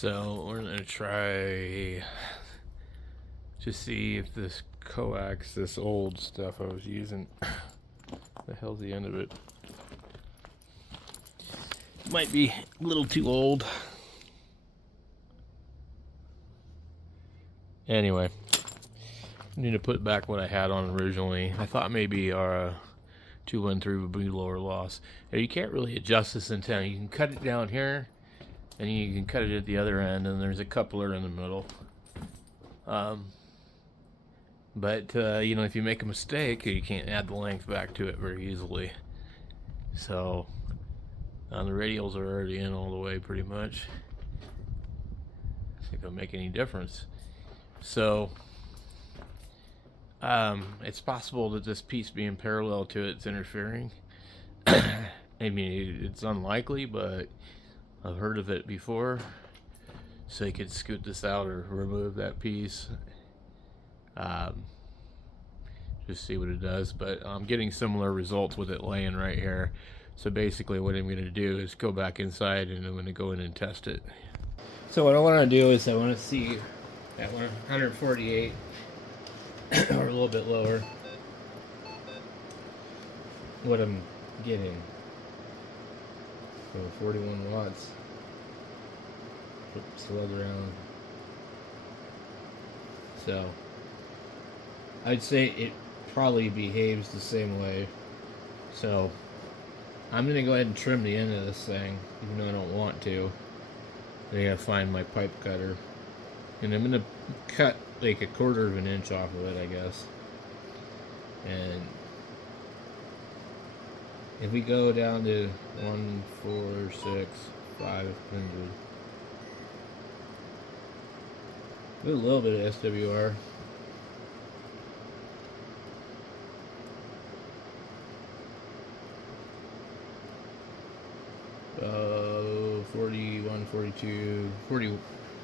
So we're gonna try to see if this coax, this old stuff I was using, the hell's the end of it? Might be a little too old. Anyway, I need to put back what I had on originally. I thought maybe our 213 would be lower loss. Now, you can't really adjust this antenna. You can cut it down here, and you can cut it at the other end, and there's a coupler in the middle. But you know, if you make a mistake, you can't add the length back to it very easily. So the radials are already in all the way pretty much. It's not gonna make any difference. So it's possible that this piece being parallel to it's interfering. I mean, it's unlikely, but I've heard of it before. So you could scoot this out or remove that piece. Just see what it does, but I'm getting similar results with it laying right here. So basically what I'm going to do is go back inside and I'm going to go in and test it. So what I want to do is I want to see at 148 or a little bit lower what I'm getting. So 41 watts. Slug around. So I'd say it probably behaves the same way. So I'm gonna go ahead and trim the end of this thing, even though I don't want to. I gotta find my pipe cutter, and I'm gonna cut like 1/4 of an inch off of it, I guess. And if we go down to 146,500, do a little bit of SWR. Oh, 41, 42, 40,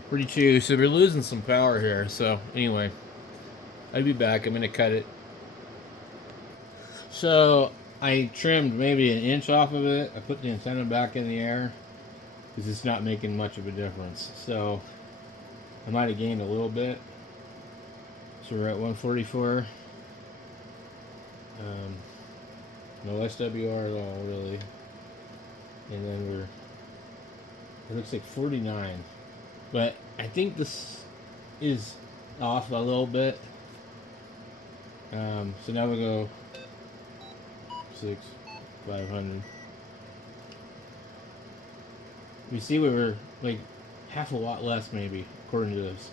42. So we're losing some power here. So anyway, I'll be back. I'm gonna cut it. So I trimmed maybe 1 inch off of it. I put the antenna back in the air because it's not making much of a difference. So I might have gained a little bit. So we're at 144. No SWR at all, really. And then it looks like 49. But I think this is off a little bit. So now we go 500. You see we were like half a watt less maybe, according to this.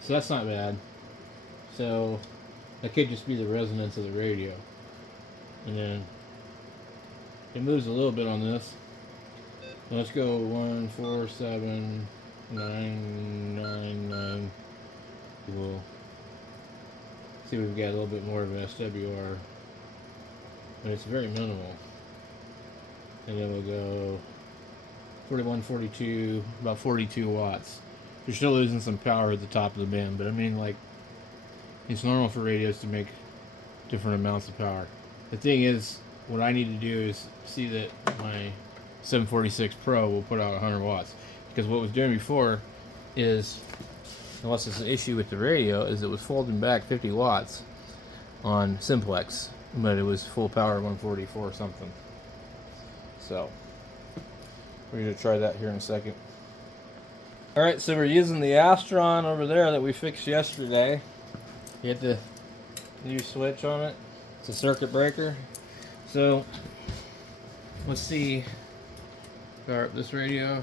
So that's not bad. So that could just be the resonance of the radio. And then it moves a little bit on this. Let's go 147,999. We'll see if we've got a little bit more of an SWR, but it's very minimal. And then we'll go 41, 42, about 42 watts. You're still losing some power at the top of the band, but I mean, like, it's normal for radios to make different amounts of power. The thing is, what I need to do is see that my 746 Pro will put out 100 watts, because what it was doing before is, unless it's an issue with the radio, is it was folding back 50 watts on simplex, but it was full power 144 something. So we're going to try that here in a second. Alright, so we're using the Astron over there that we fixed yesterday. You hit the new switch on it. It's a circuit breaker. So let's see. Fire up this radio.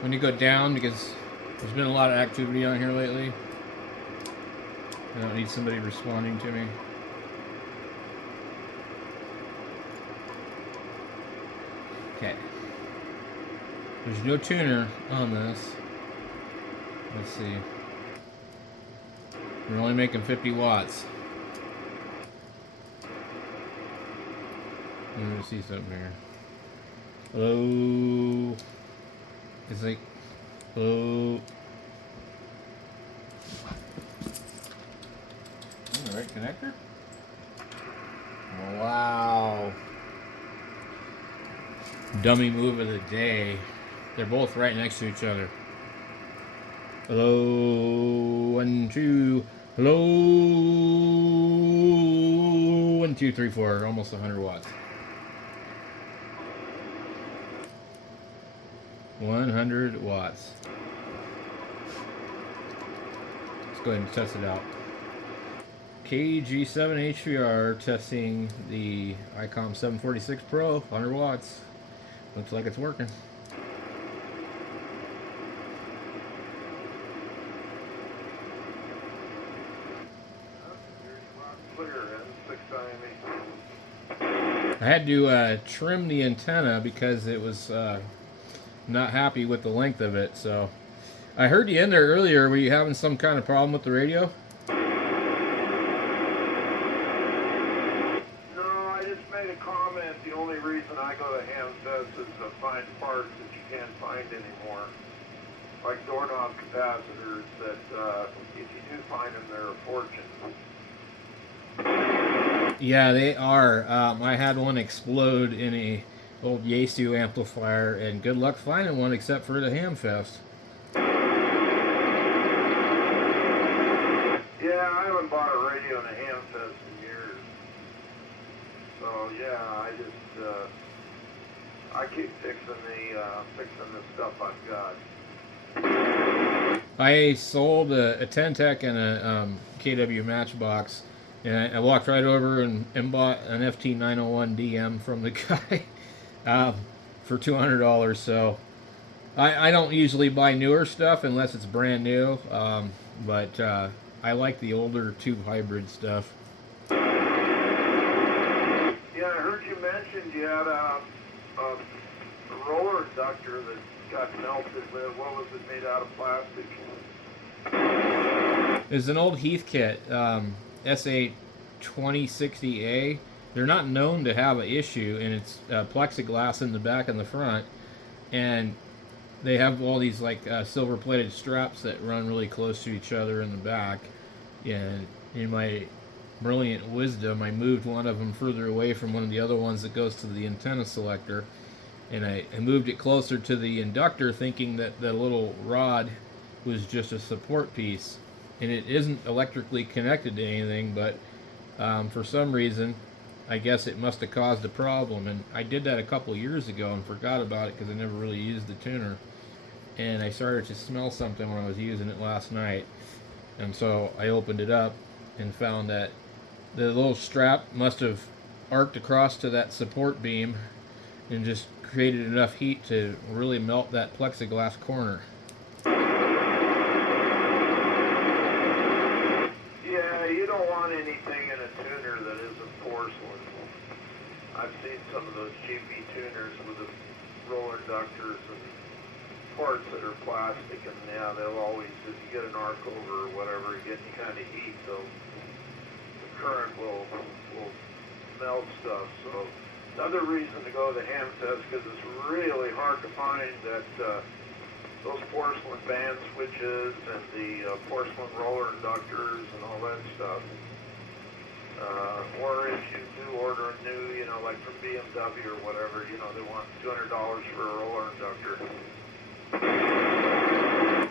When you go down, because there's been a lot of activity on here lately, I don't need somebody responding to me. Okay. There's no tuner on this. Let's see. We're only making 50 watts. Let me see something here. Oh, it's like, oh. The right connector? Wow. Dummy move of the day. They're both right next to each other. Hello, 1, 2. Hello, 1, 2, 3, 4. Almost 100 watts. 100 watts. Let's go ahead and test it out. KG7 HVR testing the n6ime 746 Pro, 100 watts. Looks like it's working. I had to trim the antenna because it was not happy with the length of it. So I heard you in there earlier. Were you having some kind of problem with the radio? No, I just made a comment. The only reason I go to Hamfest is to find parts that you can't find anymore. Like doorknob capacitors that, if you do find them, they're a fortune. Yeah, they are. I had one explode in a old Yaesu amplifier, and good luck finding one except for the Hamfest. Yeah, I haven't bought a radio in a Hamfest in years. So yeah, I keep fixing the stuff I've got. I sold a Tentec and a KW Matchbox, and I walked right over and bought an FT901 DM from the guy for $200. So I don't usually buy newer stuff unless it's brand new, but I like the older tube hybrid stuff. Yeah, I heard you mentioned you had a roller inductor that got melted with. What was it made out of plastic? It's an old Heathkit SA2060A. They're not known to have an issue, and it's plexiglass in the back and the front, and they have all these like silver-plated straps that run really close to each other in the back. And in my brilliant wisdom, I moved one of them further away from one of the other ones that goes to the antenna selector, and I moved it closer to the inductor, thinking that the little rod was just a support piece, and it isn't electrically connected to anything, but for some reason I guess it must have caused a problem. And I did that a couple years ago and forgot about it because I never really used the tuner, and I started to smell something when I was using it last night, and so I opened it up and found that the little strap must have arced across to that support beam and just created enough heat to really melt that plexiglass corner. Yeah, you don't want anything in a tuner that isn't porcelain. I've seen some of those cheapy tuners with the roller inductors and parts that are plastic, and yeah, they'll always, if you get an arc over or whatever, you get any kind of heat, the current will melt stuff. So another reason to go to the Hamfest, because it's really hard to find that those porcelain band switches and the porcelain roller inductors and all that stuff. Or if you do order a new, like from BMW or whatever, they want $200 for a roller inductor.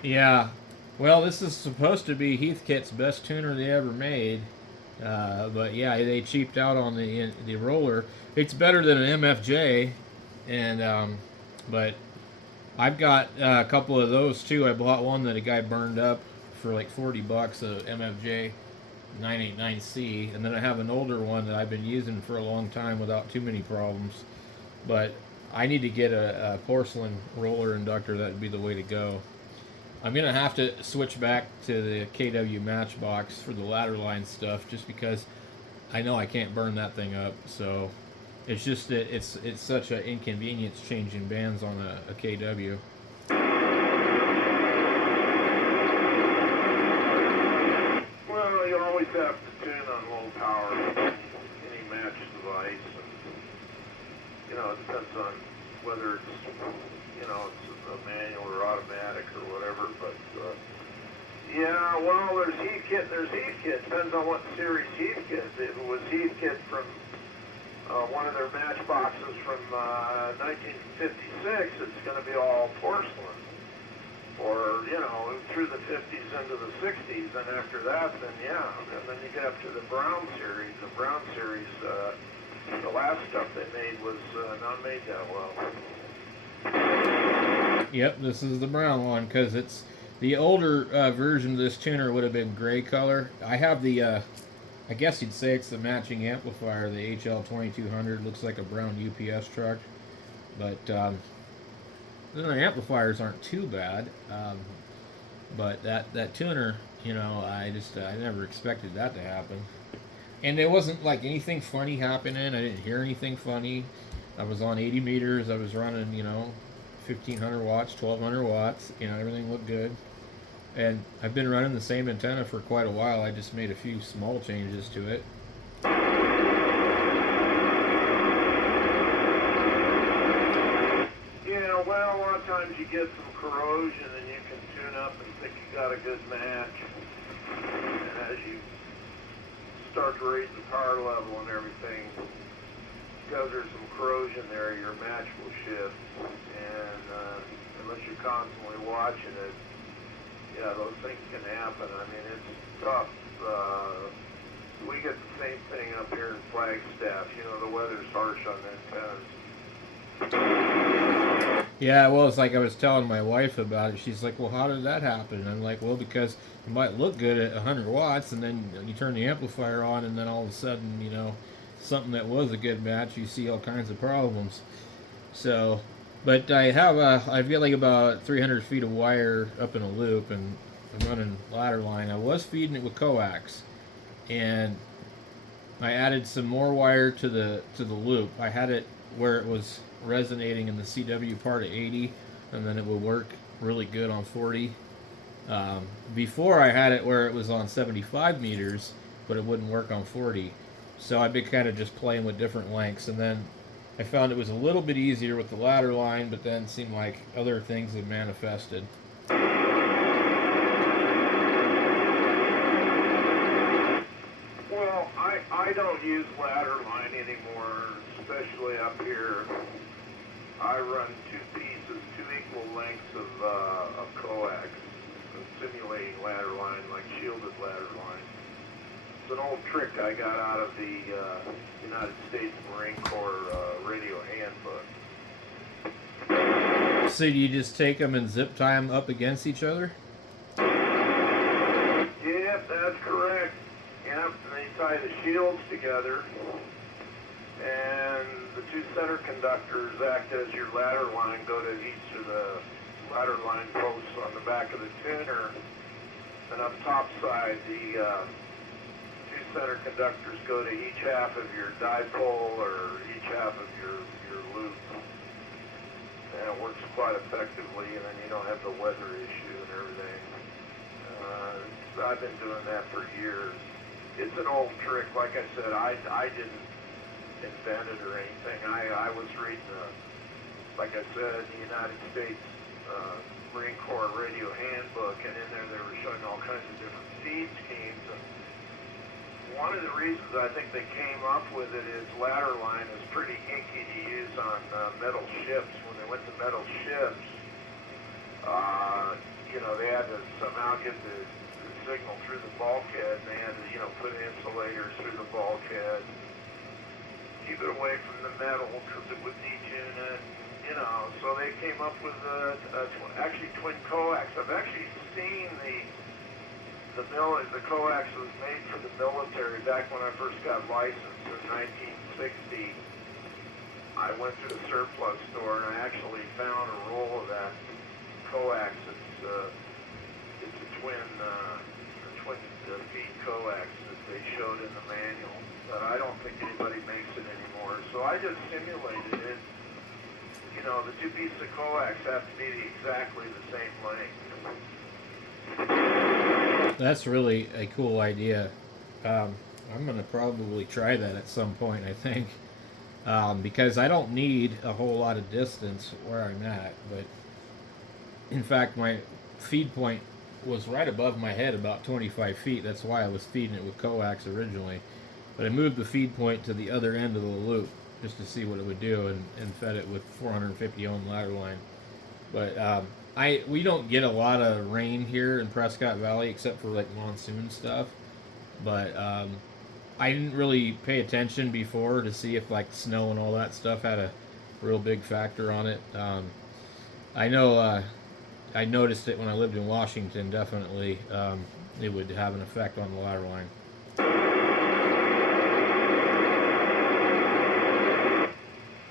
Yeah, well, this is supposed to be Heathkit's best tuner they ever made, but yeah, they cheaped out on the roller. It's better than an MFJ, and but I've got a couple of those too. I bought one that a guy burned up for like $40, a MFJ 989C, and then I have an older one that I've been using for a long time without too many problems. But I need to get a porcelain roller inductor. That would be the way to go. I'm gonna have to switch back to the KW Matchbox for the ladder line stuff, just because I know I can't burn that thing up. So it's just that it's such an inconvenience changing bands on a KW. Well, you always have to tune on low power any match device, and it depends on whether it's it's a manual or automatic or whatever. But yeah, well, there's Heathkit. Depends on what series Heathkit. If it was Heathkit from one of their matchboxes from 1956, it's going to be all porcelain. Or, you know, through the 50s into the 60s, and after that, then yeah, and then you get up to the Brown series. The Brown series, the last stuff they made was not made that well. Yep, this is the brown one because it's the older version of this tuner would have been gray color. I have the, I guess you'd say it's the matching amplifier, the HL 2200. Looks like a brown UPS truck, but the amplifiers aren't too bad. But that tuner, you know, I never expected that to happen. And there wasn't like anything funny happening. I didn't hear anything funny. I was on 80 meters. I was running, you know, 1500 watts, 1200 watts. You know, everything looked good. And I've been running the same antenna for quite a while. I just made a few small changes to it. Yeah, well, a lot of times you get some corrosion and you can tune up and think you got a good match. And as you start to raise the power level and everything, because there's some corrosion there, your match will shift. And unless you're constantly watching it, yeah, those things can happen. I mean, it's tough. We get the same thing up here in Flagstaff. You know, the weather's harsh on antennas. Yeah, well, it's like I was telling my wife about it. She's like, well, how did that happen? And I'm like, well, because it might look good at 100 watts, and then you turn the amplifier on, and then all of a sudden, you know, something that was a good match, you see all kinds of problems. So, but I've got like about 300 feet of wire up in a loop, and I'm running ladder line. I was feeding it with coax, and I added some more wire to the loop. I had it where it was resonating in the CW part of 80, and then it would work really good on 40. Before I had it where it was on 75 meters, but it wouldn't work on 40. So I've been kind of just playing with different lengths, and then I found it was a little bit easier with the ladder line, but then it seemed like other things had manifested. Well, I don't use ladder line anymore, especially up here. I run two pieces, two equal lengths of coax, simulating ladder line, like shielded ladder line. It's an old trick I got out of the United States Marine Corps radio handbook. So you just take them and zip tie them up against each other? Yep, that's correct. Yep, and they tie the shields together, and the two center conductors act as your ladder line, go to each of the ladder line posts on the back of the tuner, and up top side, the two center conductors go to each half of your dipole or each half of your loop. And it works quite effectively, and then you don't have the weather issue and everything. I've been doing that for years. It's an old trick. Like I said, I didn't invent it or anything. I was reading, like I said, the United States Marine Corps radio handbook, and in there they were showing all kinds of different feed schemes. And one of the reasons I think they came up with it is ladder line is pretty hinky to use on metal ships. When they went to metal ships, you know, they had to somehow get the signal through the bulkhead, and they had to, you know, put insulators through the bulkhead, keep it away from the metal because it would detune it, you know. So they came up with actually twin coax. I've actually seen the coax was made for the military back when I first got licensed in 1960. I went to the surplus store and I actually found a roll of that coax. It's a twin feed coax that they showed in the manual, but I don't think anybody makes it anymore. So I just simulated it. You know, the two pieces of coax have to be exactly the same length. That's really a cool idea. I'm going to probably try that at some point, I think. Because I don't need a whole lot of distance where I'm at. But in fact, my feed point was right above my head, about 25 feet. That's why I was feeding it with coax originally. But I moved the feed point to the other end of the loop just to see what it would do, and fed it with 450 ohm ladder line. But we don't get a lot of rain here in Prescott Valley except for like monsoon stuff. But I didn't really pay attention before to see if like snow and all that stuff had a real big factor on it. I know I noticed it when I lived in Washington. Definitely, it would have an effect on the ladder line.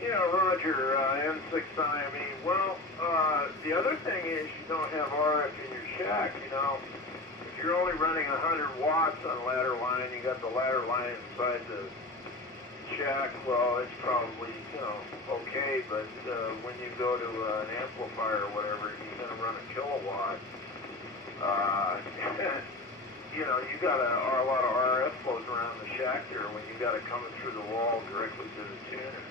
Yeah, Roger, n6ime. Well, the other thing is you don't have RF in your shack, you know. If you're only running 100 watts on ladder line, you got the ladder line inside the shack, well, it's probably, you know, okay, but when you go to an amplifier or whatever, you're going to run a kilowatt. You know, you got a lot of RF flows around the shack here when you got it coming through the wall directly to the tuner.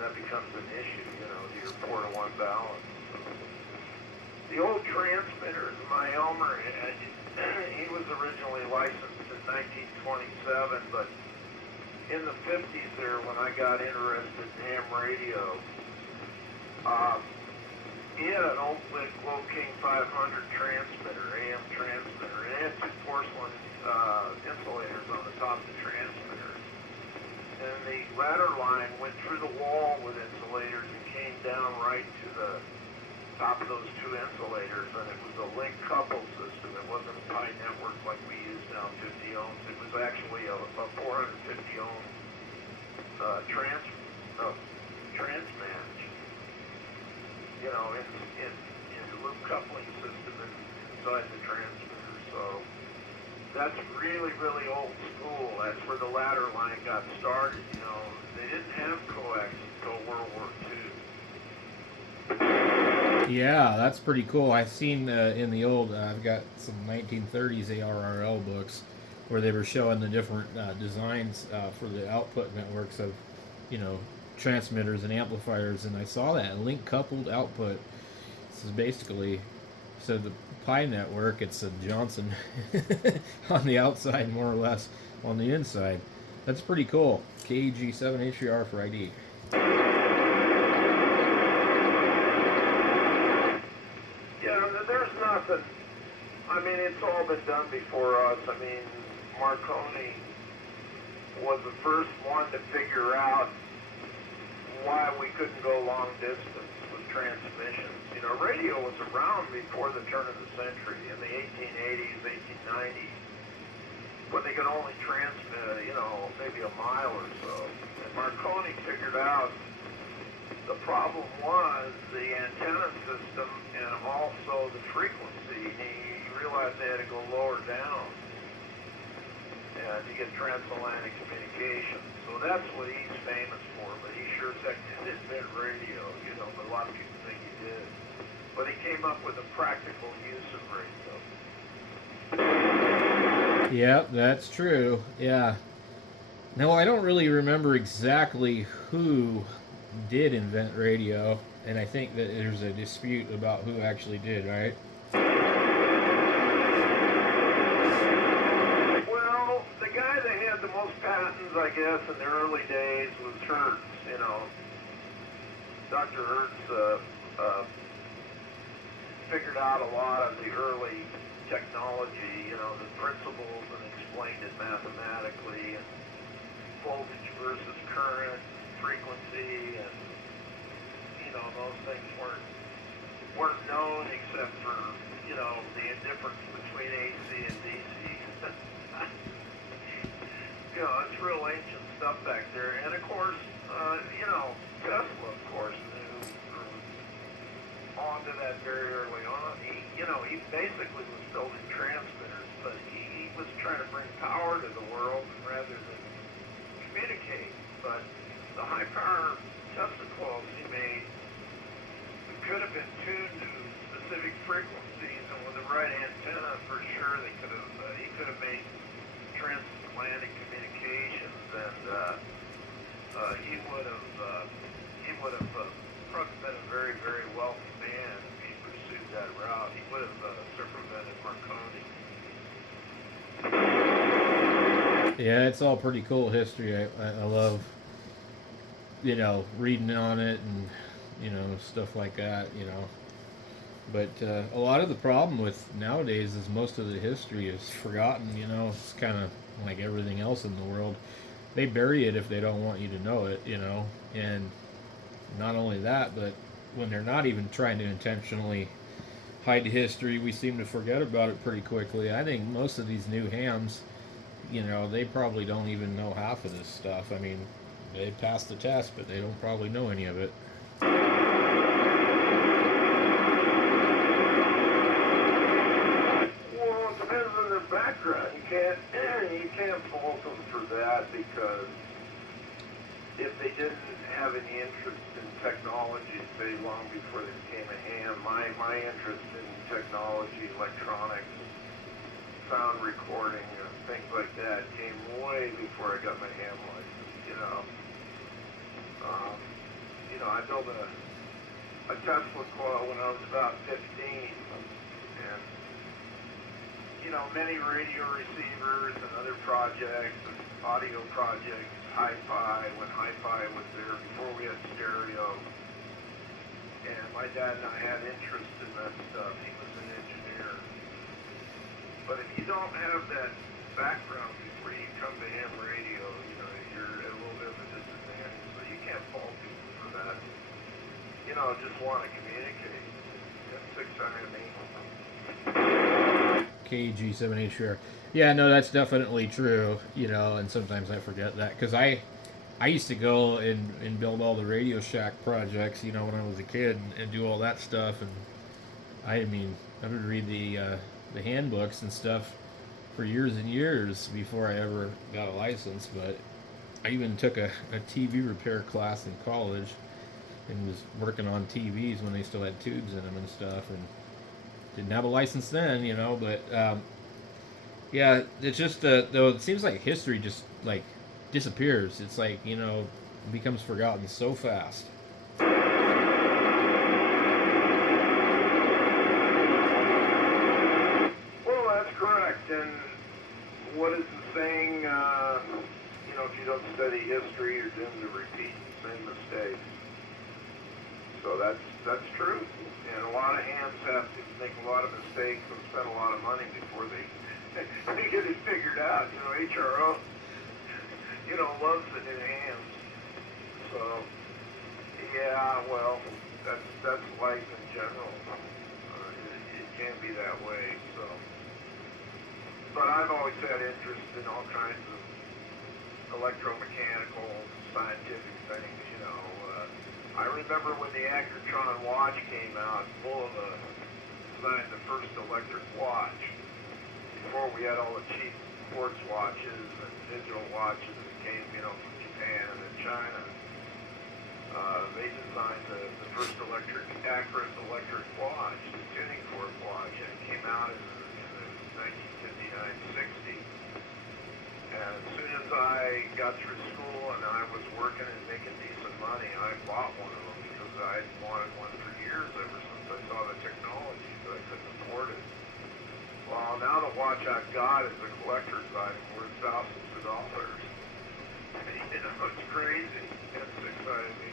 That becomes an issue, you know, to your 4-to-1 balance. The old transmitters, my Elmer, he was originally licensed in 1927, but in the 50s there, when I got interested in ham radio, he had an old Glow King 500 transmitter, AM transmitter, and it had two porcelain insulators on the top of the transmitter. And the ladder line went through the wall with insulators and came down right to the top of those two insulators, and it was a link couple system. It wasn't a pi network like we use now, 50 ohms. It was actually a 450 ohm transmatch, you know, in a loop coupling system inside the transmitter. So that's really, really old school. That's where the ladder line got started, you know. They didn't have coax until World War II. Yeah, that's pretty cool. I've seen in the old, I've got some 1930s ARRL books where they were showing the different designs for the output networks of, you know, transmitters and amplifiers, and I saw that link coupled output. This is basically, so the Pi network, it's a Johnson on the outside, more or less on the inside. That's pretty cool. KG7HR for ID. Yeah, there's nothing. I mean, it's all been done before us. I mean, Marconi was the first one to figure out why we couldn't go long distance with transmissions. You know, radio was around before the turn of the century, in the 1880s, 1890s, when they could only transmit, you know, maybe a mile or so. And Marconi figured out the problem was the antenna system and also the frequency. He realized they had to go lower down to get transatlantic communication. So that's what he's famous for, but he sure as heck didn't invent radio, you know, but a lot of people think he did. But he came up with a practical use of radio. Yeah, that's true. Yeah. No, I don't really remember exactly who did invent radio, and I think that there's a dispute about who actually did, right? Well, the guy that had the most patents, I guess, in the early days was Hertz, you know. Dr. Hertz figured out a lot of the early technology, you know, the principles, and explained it mathematically, and voltage versus current, frequency, and, you know, those things weren't known except for, you know, the difference between AC and DC. You know, it's real ancient stuff back there. And of course, you know, Tesla, of course, knew onto that very early on. He basically was building transmitters, but he was trying to bring power to the world rather than communicate. But the high power Tesla coils he made could have been tuned to specific frequencies, and with the right antenna, for sure, he could have made transatlantic communications, and he would have probably been a very, very wealthy man if he pursued that route. He would have circumvented Marconi. Yeah, it's all pretty cool history. I love, reading on it and, stuff like that, But a lot of the problem with nowadays is most of the history is forgotten, It's kind of like everything else in the world. They bury it if they don't want you to know it. And not only that, but when they're not even trying to intentionally hide history, we seem to forget about it pretty quickly. I think most of these new hams, they probably don't even know half of this stuff. I mean, they passed the test, but they don't probably know any of it. Well, it depends on their background. You can't fault them for that because if they didn't have any interest in technology, say long before they became a ham, my interest in technology, electronics, sound recording, things like that came way before I got my ham license. Um, I built a Tesla coil when I was about 15, and many radio receivers and other projects, and audio projects, hi-fi, when hi-fi was there before we had stereo. And my dad and I had interest in that stuff. He was an engineer. But if you don't have that background before you come to ham radio, you're at a little bit of a disadvantage. So you can't fault people for that. Just want to communicate. N6ime. KG7H. Yeah, no, that's definitely true. And sometimes I forget that because I used to go and build all the Radio Shack projects, when I was a kid and do all that stuff. And I mean, I would read the handbooks and stuff for years and years before I ever got a license. But I even took a TV repair class in college and was working on TVs when they still had tubes in them and stuff. And didn't have a license then, But yeah, it's just though it seems like history just like disappears. It's like becomes forgotten so fast. Well, that's correct. And what is the saying? If you don't study history, you're doomed to repeat the same mistakes. So that's true. And a lot of hams have to make a lot of mistakes and spend a lot of money before they they get it figured out. HRO, loves the new hams. So yeah, well, that's life in general. It can be that way. So, but I've always had interest in all kinds of electromechanical, scientific things. I remember when the Accutron watch came out, Bulova designed the first electric watch. Before we had all the cheap quartz watches and digital watches that came, from Japan and then China. They designed the first accurate electric watch, the tuning fork watch, and it came out in the 1959-60. And as soon as I got through school and I was working and making decent money, I bought one of them because I had wanted one for years ever since I saw the technology, but I couldn't afford it. Well, now the watch I've got is a collector's item worth thousands of dollars. It's crazy. It's exciting.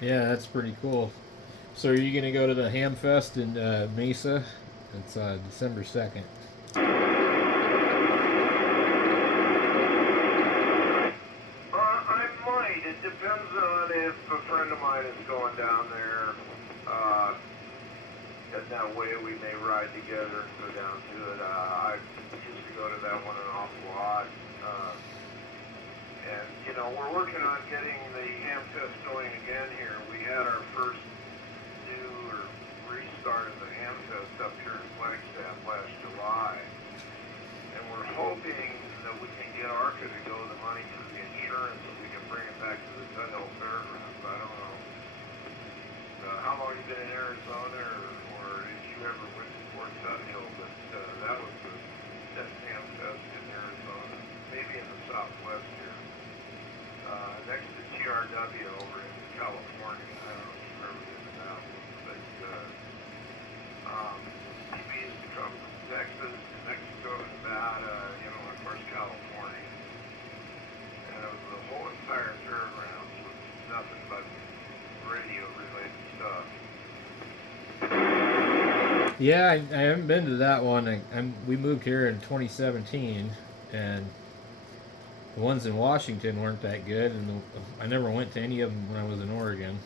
Yeah, that's pretty cool. So are you gonna go to the Ham Fest in Mesa? It's December 2nd. I might. It depends on if a friend of mine is going down there. And that way we may ride together and go down to it. I used to go to that one an awful lot. And, we're working on getting the Ham Fest going again here. We had our first new or restart of the Ham Fest up here in Flagstaff last July. And we're hoping that we can get ARCA to go the money for the insurance so we can bring it back to the Tut Hill Fairgrounds. I don't know. How long you been in Arizona or if you ever went to Fort Tut Hill, but that was the Ham Fest in Arizona, maybe in the Southwest here. Next to TRW over in California. I don't know if you've ever been to that one, but people used to come from Texas, New Mexico, Nevada, and Yeah, I haven't been to that one. We moved here in 2017, and the ones in Washington weren't that good, and I never went to any of them when I was in Oregon.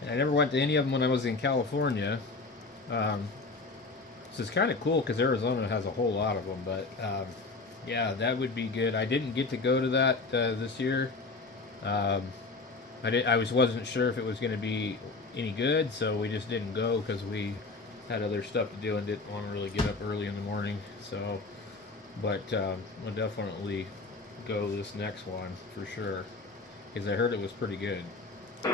And I never went to any of them when I was in California. Um, so it's kind of cool because Arizona has a whole lot of them. But yeah, that would be good. I didn't get to go to that this year. Um, I wasn't sure if it was going to be any good, so we just didn't go because we had other stuff to do and didn't want to really get up early in the morning. So, but we'll definitely go this next one for sure because I heard it was pretty good. Well,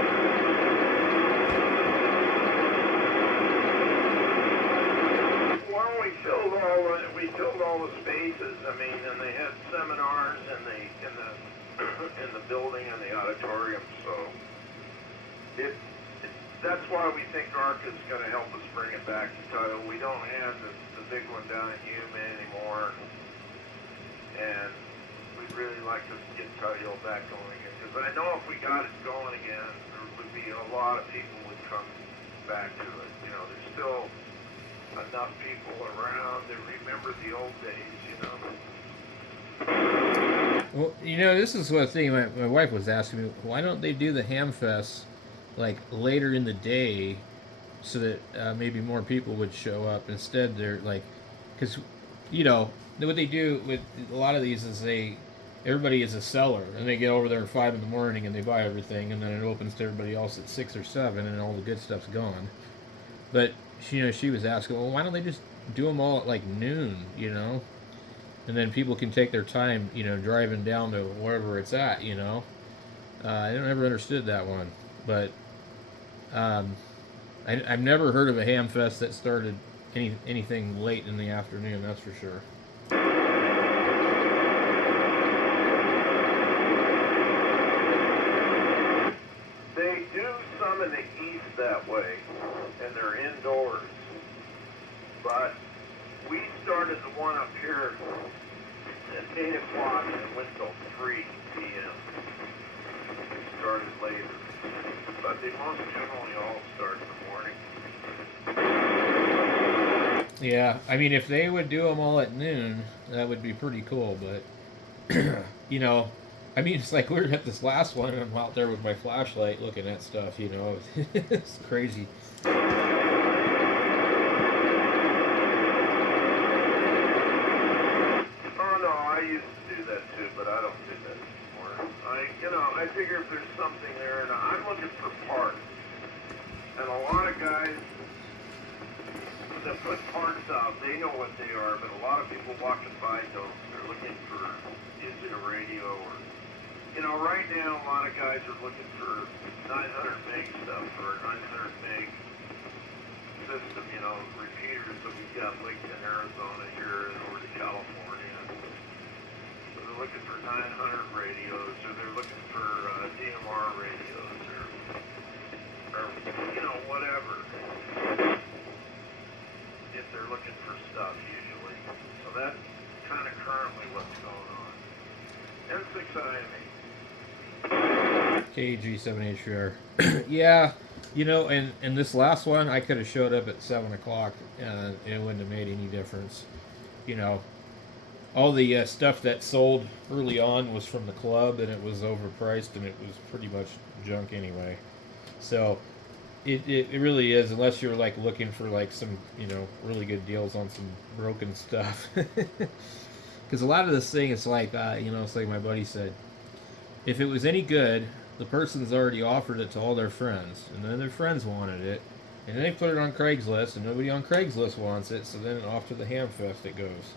we filled all the spaces. I mean, and they had seminars in the building and the auditorium. So it that's why we think ARC is going to help us bring it back to title. We don't have the big one down in Yuma anymore, and we'd really like to get title back going again. Because I know if we got it going again, there would be a lot of people would come back to it. You know, there's still enough people around that remember the old days, you know. Well, you know, this is what thing my wife was asking me. Why don't they do the ham fest like later in the day so that maybe more people would show up? Instead, they're like, because you know what they do with a lot of these is everybody is a seller and they get over there at 5 in the morning and they buy everything and then it opens to everybody else at 6 or 7 and all the good stuff's gone. But she was asking, well, why don't they just do them all at like noon? And then people can take their time, driving down to wherever it's at. I never understood that one, but um, I've never heard of a ham fest that started anything late in the afternoon. That's for sure. They do some in the east that way, and they're indoors. But we started the one up here at 8 o'clock and it went till 3 p.m. We started later. But they most generally all start in the morning. Yeah, I mean, if they would do them all at noon, that would be pretty cool. But you know, I mean, it's like we were at this last one, and I'm out there with my flashlight looking at stuff. It's crazy. Oh no, I used to do that too, but I don't do that anymore. I figure if there's something there, and I'm looking for parts, and a lot of guys that put parts out, they know what they are, but a lot of people walking by don't. They're looking for, is it a radio or, right now a lot of guys are looking for 900 meg stuff or 900 meg system, repeaters that we've got linked in Arizona here and over to California. So they're looking for 900 radios, or they're looking for DMR radios, or whatever. If they're looking for stuff, usually. So that's kind of currently what's going on. n6ime. KG7HR. Yeah, and this last one, I could have showed up at 7 o'clock, and it wouldn't have made any difference. You know, all the stuff that sold early on was from the club, and it was overpriced, and it was pretty much junk anyway. So it really is, unless you're like looking for like some really good deals on some broken stuff. Because a lot of this thing, it's like it's like my buddy said, if it was any good, the person's already offered it to all their friends, and then their friends wanted it, and then they put it on Craigslist, and nobody on Craigslist wants it, so then off to the ham fest it goes.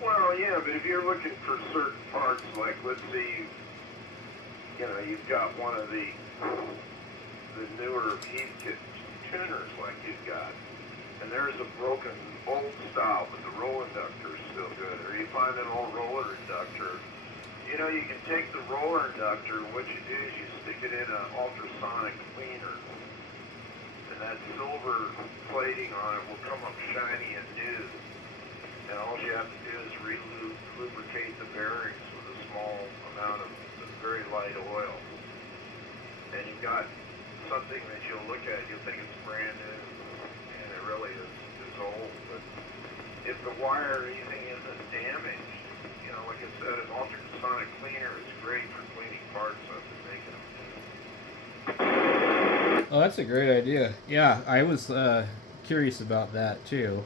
Well, yeah, but if you're looking for certain parts, like let's say, you've got one of the newer Heathkit tuners like you've got, and there's a broken old style, but the roll inductor is still good, or you find an old roller inductor, you can take the roller inductor, and what you do is you stick it in an ultrasonic cleaner, and that silver plating on it will come up shiny and new, and all you have to do is lubricate the bearings with a small amount of very light oil, and you've got something that you'll look at, you'll think it's brand new, and it really is old. But if the wire even isn't damaged, you know, like I said, an ultrasonic cleaner is great for cleaning parts up and making them new. Oh, that's a great idea. Yeah, I was curious about that too.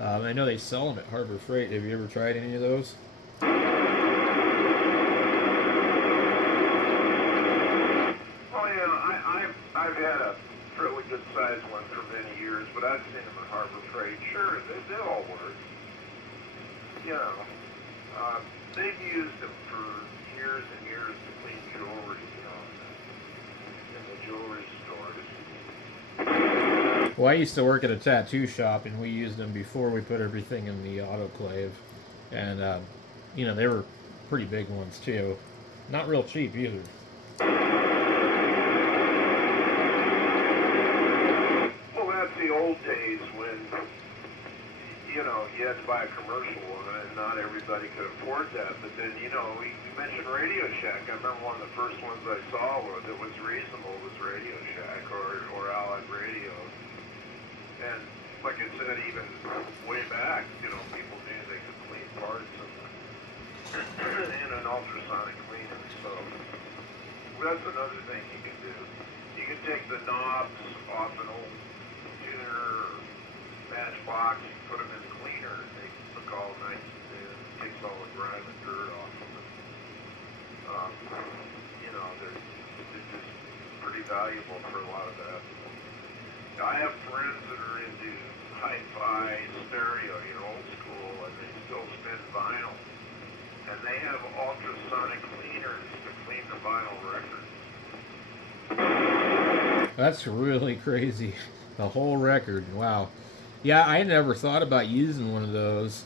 I know they sell them at Harbor Freight. Have you ever tried any of those? Oh yeah, I've had a fairly good sized one for many years, but I've seen them at Harbor Freight. Sure, they all work. You know, they've used them for years and years to clean jewelry, you know, in the jewelry stores. Well, I used to work at a tattoo shop, and we used them before we put everything in the autoclave, and they were pretty big ones too. Not real cheap either. Well, that's the old days when, you know, you had to buy a commercial one, and not everybody could afford that. But then, you know, we mentioned Radio Shack. I remember one of the first ones I saw that was reasonable was Radio Shack or Allied Radio. And like I said, even way back, you know, people knew they could clean parts in an ultrasonic cleaner. So that's another thing you can do. You can take the knobs off an old tuner or matchbox, you put them in the cleaner, and they look all nice and new. It takes all the grime and dirt off of them. You know, they're just pretty valuable for a lot of that. I have friends that are into hi-fi stereo, you know, old school, and they still spin vinyl. And they have ultrasonic cleaners to clean the vinyl records. That's really crazy. The whole record. Wow. Yeah, I never thought about using one of those,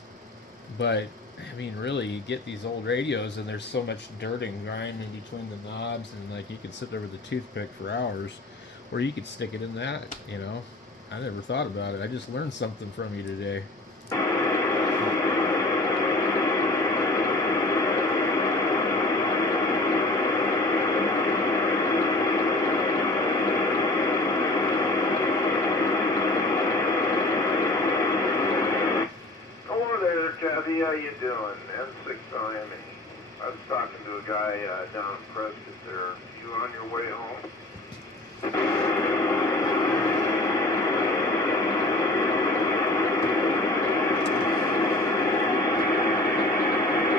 but I mean, really, you get these old radios, and there's so much dirt and grime in between the knobs, and like you could sit there with a toothpick for hours, or you could stick it in that. You know, I never thought about it. I just learned something from you today. Kathy, how you doing? N6ime. I was talking to a guy down in Prescott there. You on your way home?